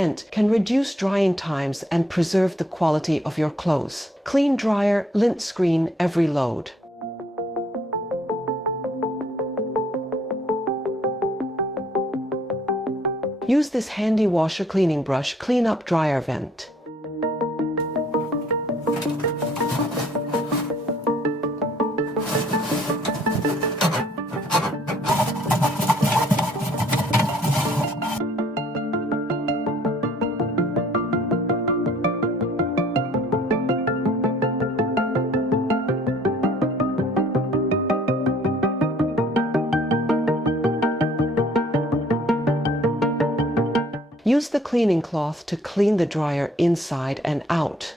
vent can reduce drying times and preserve the quality of your clothes. Clean dryer, lint screen every load. Use this handy washer cleaning brush, clean up dryer vent. Use the cleaning cloth to clean the dryer inside and out.